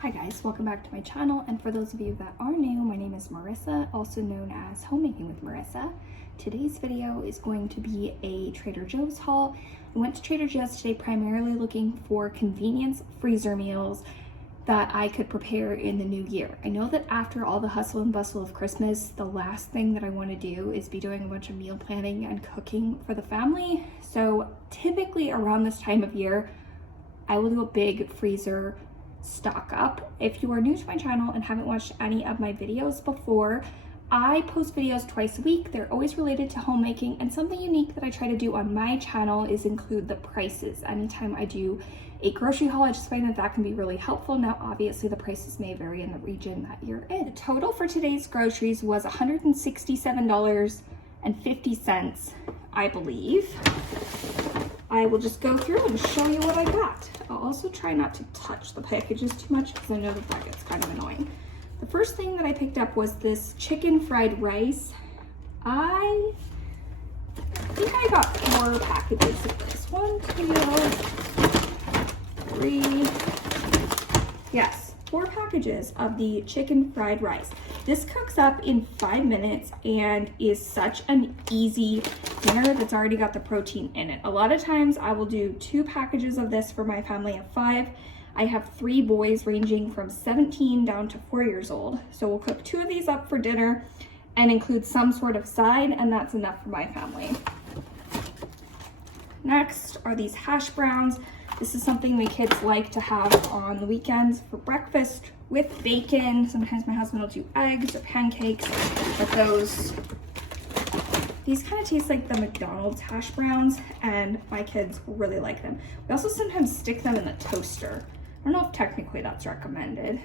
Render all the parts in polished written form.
Hi guys, welcome back to my channel, and for those of you that are new, my name is Marissa, also known as Homemaking with Marissa. Today's video is going to be a Trader Joe's haul. I went to Trader Joe's today primarily looking for convenience freezer meals that I could prepare in the new year. I know that after all the hustle and bustle of Christmas, the last thing that I want to do is be doing a bunch of meal planning and cooking for the family. So typically around this time of year, I will do a big freezer stock up. If you are new to my channel and haven't watched any of my videos before, I post videos twice a week. They're always related to homemaking, and something unique that I try to do on my channel is include the prices. Anytime I do a grocery haul, I just find that that can be really helpful. Now, obviously the prices may vary in the region that you're in. The total for today's groceries was $167.50, I believe. I will just go through and show you what I got. I'll also try not to touch the packages too much because I know that gets kind of annoying. The first thing that I picked up was this chicken fried rice. I think I got 4 packages of this. 1, 2, 3, yes, 4 packages of the chicken fried rice. This cooks up in 5 minutes and is such an easy dinner that's already got the protein in it. A lot of times I will do 2 packages of this for my family of 5. I have 3 boys ranging from 17 down to 4 years old. So we'll cook 2 of these up for dinner and include some sort of side, and that's enough for my family. Next are these hash browns. This is something my kids like to have on the weekends for breakfast with bacon. Sometimes my husband will do eggs or pancakes, but these kind of taste like the McDonald's hash browns, and my kids really like them. We also sometimes stick them in the toaster. I don't know if technically that's recommended.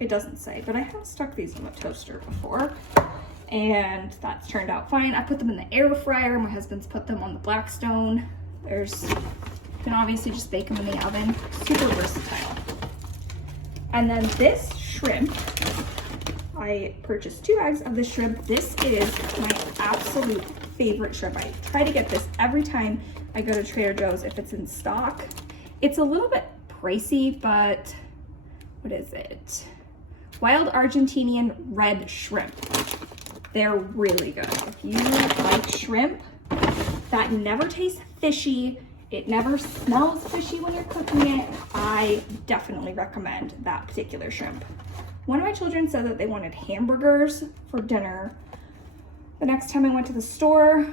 It doesn't say, but I have stuck these in the toaster before, and that's turned out fine. I put them in the air fryer. My husband's put them on the Blackstone. You can obviously just bake them in the oven. Super versatile. And then this shrimp, I purchased 2 bags of this shrimp. This is my absolute favorite shrimp. I try to get this every time I go to Trader Joe's if it's in stock. It's a little bit pricey, but what is it? Wild Argentinian red shrimp. They're really good. If you like shrimp that never tastes fishy, it never smells fishy when you're cooking it, I definitely recommend that particular shrimp. One of my children said that they wanted hamburgers for dinner. The next time I went to the store,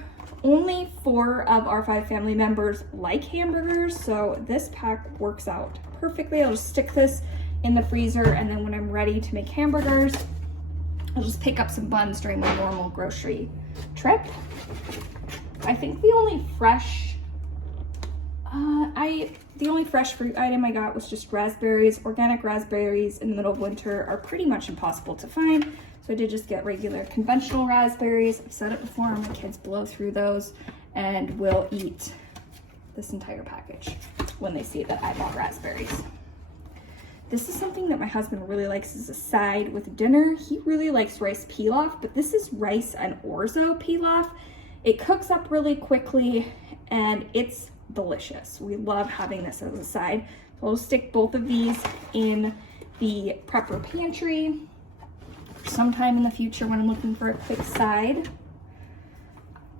only 4 of our 5 family members like hamburgers, so this pack works out perfectly. I'll just stick this in the freezer, and then when I'm ready to make hamburgers, I'll just pick up some buns during my normal grocery trip. I think the only fresh fruit item I got was just raspberries. Organic raspberries in the middle of winter are pretty much impossible to find, so I did just get regular conventional raspberries. I've said it before, my kids blow through those and will eat this entire package when they see that I bought raspberries. This is something that my husband really likes as a side with dinner. He really likes rice pilaf, but this is rice and orzo pilaf. It cooks up really quickly and it's delicious. We love having this as a side. So I'll stick both of these in the prepper pantry sometime in the future when I'm looking for a quick side.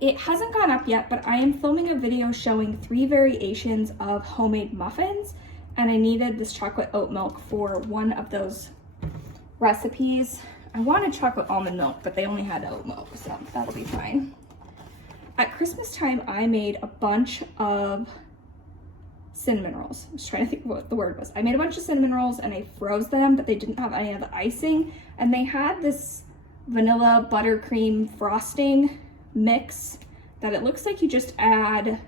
It hasn't gone up yet, but I am filming a video showing 3 variations of homemade muffins, and I needed this chocolate oat milk for one of those recipes. I wanted chocolate almond milk, but they only had oat milk, so that'll be fine. At Christmas time, I made a bunch of cinnamon rolls. I was trying to think of what the word was. I made a bunch of cinnamon rolls and I froze them, but they didn't have any of the icing. And they had this vanilla buttercream frosting mix that it looks like you just add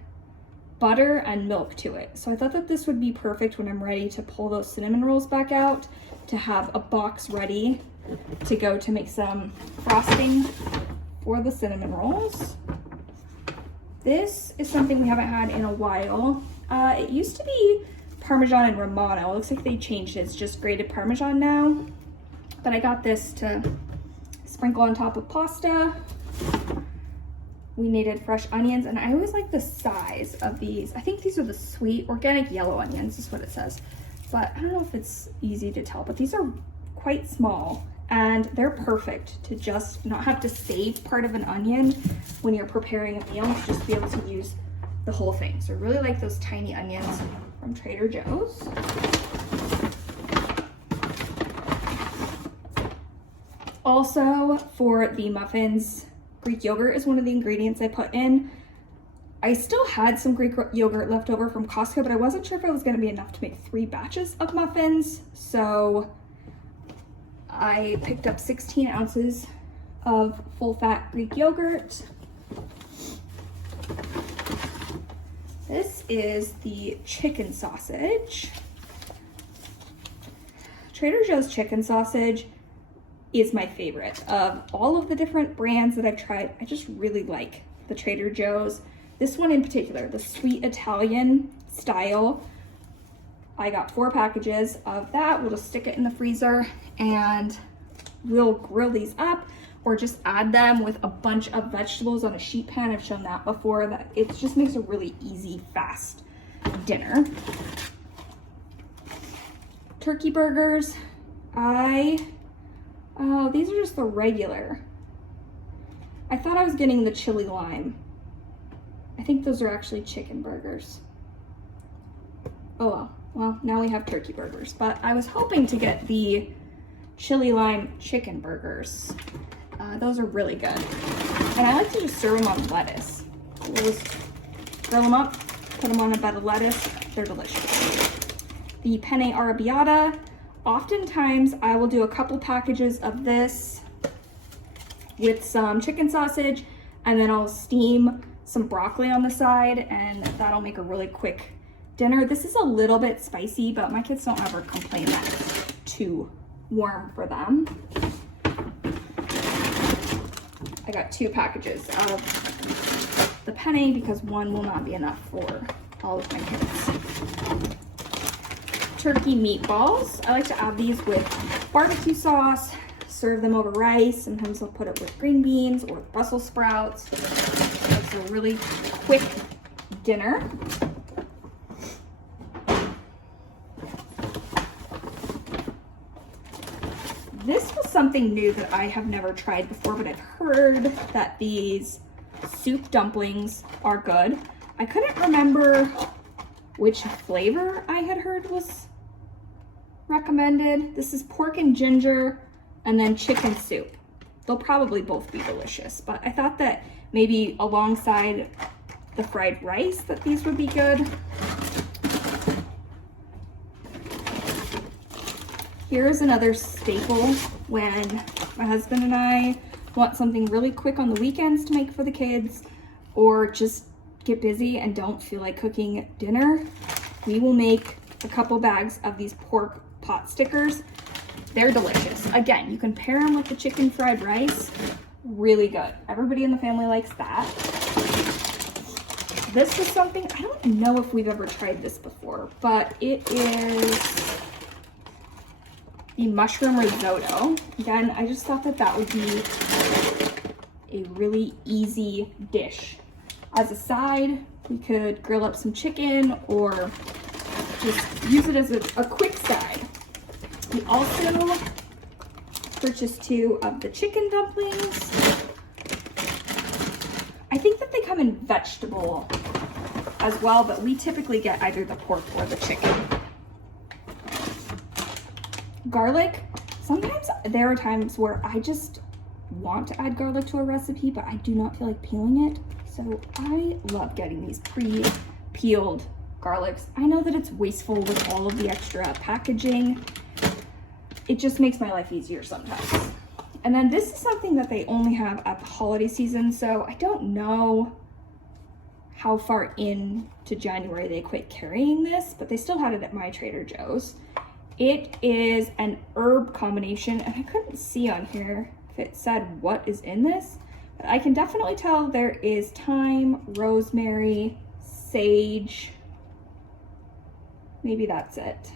butter and milk to it. So I thought that this would be perfect when I'm ready to pull those cinnamon rolls back out, to have a box ready to go to make some frosting for the cinnamon rolls. This is something we haven't had in a while. It used to be Parmesan and Romano. It looks like they changed it. It's just grated Parmesan now. But I got this to sprinkle on top of pasta. We needed fresh onions, and I always like the size of these. I think these are the sweet organic yellow onions is what it says. but I don't know if it's easy to tell, but these are quite small and they're perfect to just not have to save part of an onion when you're preparing a meal, just be able to use the whole thing. So I really like those tiny onions from Trader Joe's. Also, for the muffins, Greek yogurt is one of the ingredients I put in. I still had some Greek yogurt left over from Costco, but I wasn't sure if it was going to be enough to make 3 batches of muffins. So I picked up 16 ounces of full-fat Greek yogurt. This is the chicken sausage. Trader Joe's chicken sausage is my favorite. Of all of the different brands that I've tried, I just really like the Trader Joe's. This one in particular, the sweet Italian style. I got 4 packages of that. We'll just stick it in the freezer and we'll grill these up or just add them with a bunch of vegetables on a sheet pan. I've shown that before. That it just makes a really easy, fast dinner. Turkey burgers. Oh, these are just the regular. I thought I was getting the chili lime. I think those are actually chicken burgers. Oh well. Well, now we have turkey burgers, but I was hoping to get the chili lime chicken burgers. Those are really good. And I like to just serve them on lettuce. We'll just grill them up, put them on a bed of lettuce. They're delicious. The penne arrabbiata. Oftentimes I will do a couple packages of this with some chicken sausage, and then I'll steam some broccoli on the side, and that'll make a really quick dinner. This is a little bit spicy, but my kids don't ever complain that it's too warm for them. I got 2 packages of the penne because 1 will not be enough for all of my kids. Turkey meatballs. I like to add these with barbecue sauce, serve them over rice. Sometimes I'll put it with green beans or Brussels sprouts. It's a really quick dinner. This was something new that I have never tried before, but I've heard that these soup dumplings are good. I couldn't remember which flavor I had heard was recommended. This is pork and ginger and then chicken soup. They'll probably both be delicious, but I thought that maybe alongside the fried rice that these would be good. Here's another staple when my husband and I want something really quick on the weekends to make for the kids, or just get busy and don't feel like cooking dinner. We will make a couple bags of these pork pot stickers. They're delicious. Again, you can pair them with the chicken fried rice. Really good. Everybody in the family likes that. This is something, I don't know if we've ever tried this before, but it is the mushroom risotto. Again, I just thought that that would be a really easy dish. As a side, we could grill up some chicken or just use it as a quick side. We also purchased 2 of the chicken dumplings. I think that they come in vegetable as well, but we typically get either the pork or the chicken. Garlic. Sometimes there are times where I just want to add garlic to a recipe, but I do not feel like peeling it. So I love getting these pre-peeled garlics. I know that it's wasteful with all of the extra packaging. It just makes my life easier sometimes. And then this is something that they only have at the holiday season, so I don't know how far into January they quit carrying this, but they still had it at my Trader Joe's. It is an herb combination, and I couldn't see on here if it said what is in this, but I can definitely tell there is thyme, rosemary, sage. Maybe that's it.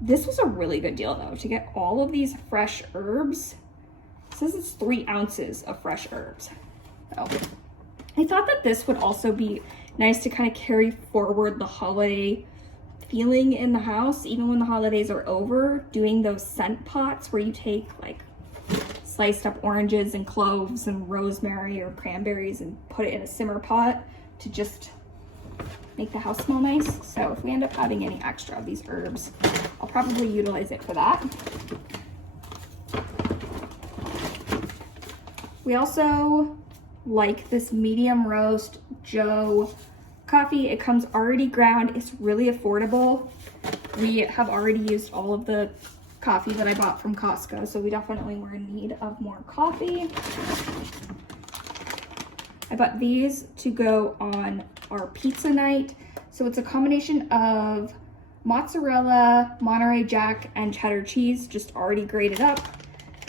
This was a really good deal though, to get all of these fresh herbs. It says it's 3 ounces of fresh herbs. So I thought that this would also be nice to kind of carry forward the holiday feeling in the house, even when the holidays are over, doing those scent pots where you take like sliced up oranges and cloves and rosemary or cranberries and put it in a simmer pot to just make the house smell nice. So if we end up having any extra of these herbs, I'll probably utilize it for that. We also like this medium roast Joe coffee. It comes already ground. It's really affordable. We have already used all of the coffee that I bought from Costco, so we definitely were in need of more coffee. I bought these to go on our pizza night. So it's a combination of mozzarella, Monterey Jack, and cheddar cheese, just already grated up.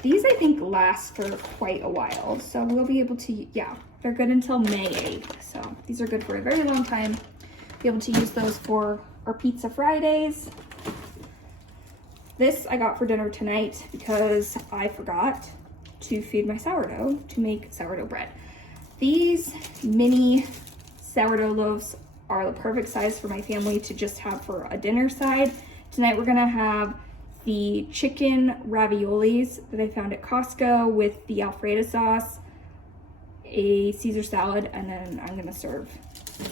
These I think last for quite a while, so we'll be able to, yeah, they're good until May 8th. So these are good for a very long time. Be able to use those for our pizza Fridays. This I got for dinner tonight because I forgot to feed my sourdough to make sourdough bread. These mini sourdough loaves are the perfect size for my family to just have for a dinner side. Tonight we're gonna have the chicken raviolis that I found at Costco with the Alfredo sauce, a Caesar salad, and then I'm gonna serve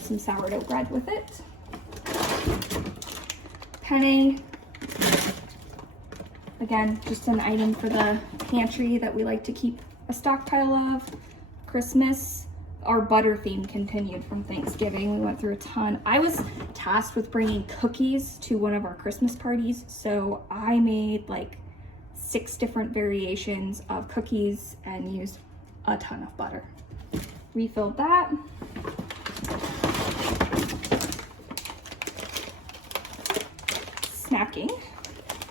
some sourdough bread with it. Penne, again, just an item for the pantry that we like to keep a stockpile of. Christmas, our butter theme continued from Thanksgiving. We went through a ton. I was tasked with bringing cookies to one of our Christmas parties, so I made like 6 different variations of cookies and used a ton of butter. Refilled that. Snacking.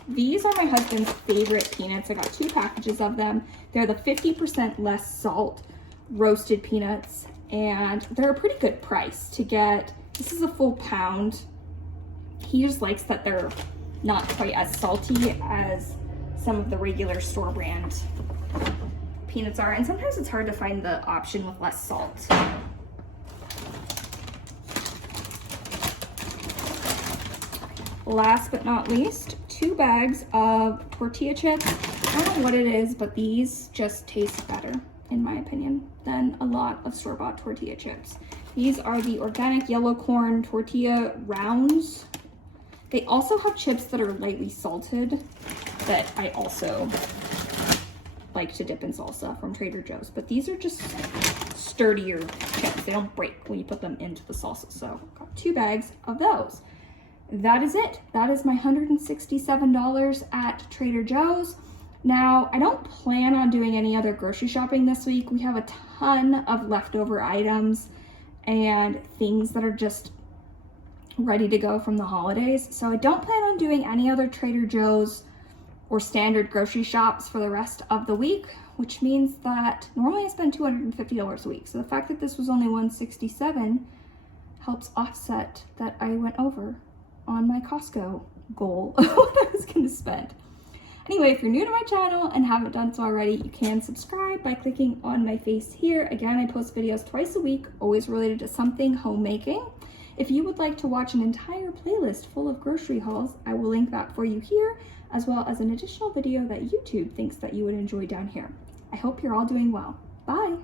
These are my husband's favorite peanuts. I got 2 packages of them. They're the 50% less salt roasted peanuts, and they're a pretty good price to get. This is a full pound. He just likes that they're not quite as salty as some of the regular store brand peanuts are, and sometimes it's hard to find the option with less salt. Last but not least, 2 bags of tortilla chips. I don't know what it is, but these just taste better, in my opinion, than a lot of store-bought tortilla chips. These are the organic yellow corn tortilla rounds. They also have chips that are lightly salted that I also like to dip in salsa from Trader Joe's, but these are just sturdier chips. They don't break when you put them into the salsa. So got 2 bags of those. That is it. That is my $167 at Trader Joe's. Now, I don't plan on doing any other grocery shopping this week. We have a ton of leftover items and things that are just ready to go from the holidays. So I don't plan on doing any other Trader Joe's or standard grocery shops for the rest of the week, which means that normally I spend $250 a week. So the fact that this was only $167 helps offset that I went over on my Costco goal of what I was going to spend. Anyway, if you're new to my channel and haven't done so already, you can subscribe by clicking on my face here. Again, I post videos twice a week, always related to something homemaking. If you would like to watch an entire playlist full of grocery hauls, I will link that for you here, as well as an additional video that YouTube thinks that you would enjoy down here. I hope you're all doing well. Bye!